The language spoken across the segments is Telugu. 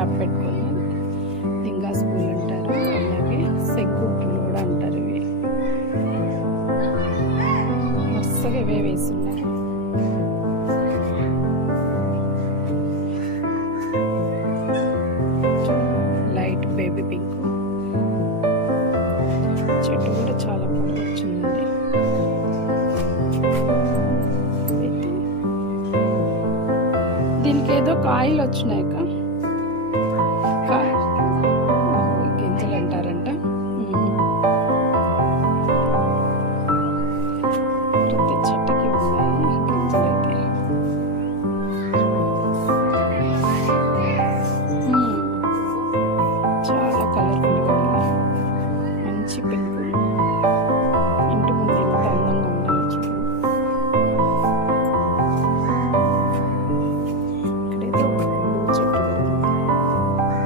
క్యాప్ పెట్టుకొని దింగాస్ పూలు అంటారు, అలాగే సెగ్గు పూలు కూడా అంటారు. ఇవి వరుసగా ఇవే వేస్తున్నారు. లైట్ బేబీ పింక్ చెట్టు కూడా చాలా పొడవు వచ్చిందండి. దీనికి ఏదో కాయలు వచ్చినాయి, గింజలు అంటారంట. ప్రతి చెట్టుకి ఉన్నాయి గింజలు అయితే. చాలా కలర్ఫుల్గా ఉన్నాయి, మంచి పింక్. ఇంటి ముందు ఎంత అందంగా ఉన్నాయో చూడండి. ఇక్కడైతే ఒక బ్లూ చెట్టు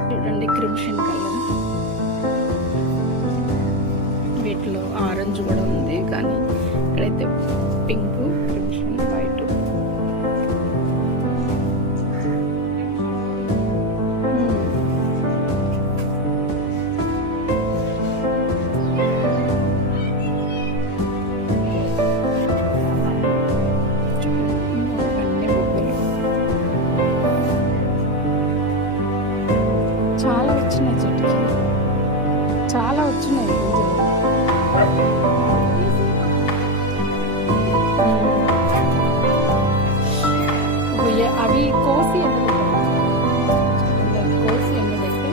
చూడండి, క్రిమ్షన్ కలర్. వీటిలో ఆరెంజ్ కూడా ఉంది, కానీ ఇక్కడైతే పింక్, క్రిమ్షన్, వైట్. చాలా వచ్చినాయి చెట్టుకి, చాలా వచ్చినాయి గింజలు. అవి కోసి ఎండబెట్టి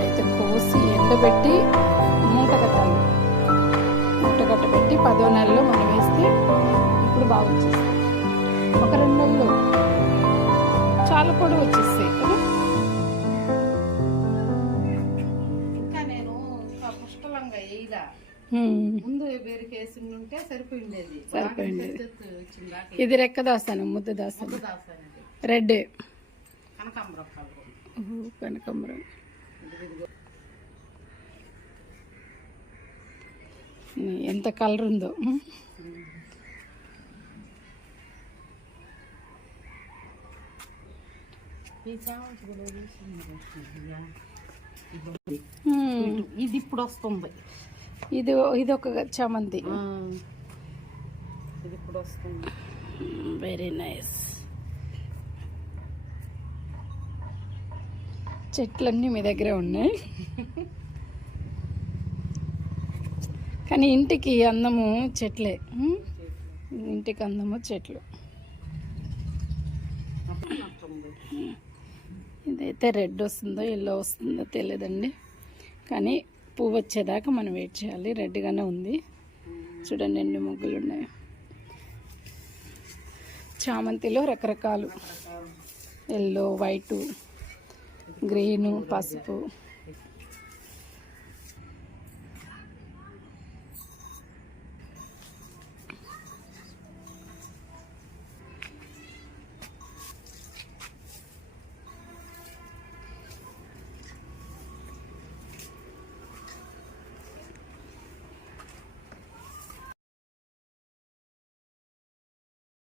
అయితే కోసి ఎండబెట్టి మూట కట్టాలి. మూట కట్టబెట్టి 10వ నెలలో మనం వేస్తే ఇప్పుడు బాగా వచ్చేస్తాయి. ఒక 2 నెలలు చాలా పొడవు వచ్చేస్తాయి కదా. ఇంకా నేను పుష్కలంగా వేయలా, ముందు వేరుకేసి ఉంటే సరిపోయింది. ఇది రెక్క దాస్తాను, ముద్ద దాస్తాను. రెడ్ కనకాంబరం కనకాంబరం. ఎంత కలర్ ఉందో. ఇది ఇప్పుడు వస్తుంది. ఇది ఒక చామంతి. ఇది ఇప్పుడు వస్తుంది. Very nice. చెట్లన్నీ మీ దగ్గరే ఉన్నాయి, కానీ ఇంటికి అందము చెట్లే. ఇంటికి అందము చెట్లు. ఇదైతే రెడ్ వస్తుందో ఎల్లో వస్తుందో తెలియదండి, కానీ పువ్వు వచ్చేదాకా మనం వెయిట్ చేయాలి. రెడ్గానే ఉంది చూడండి, ఎన్ని ముగ్గులు ఉన్నాయి. చామంతిలో రకరకాలు, ఎల్లో, వైటు, గ్రీను, పసుపు.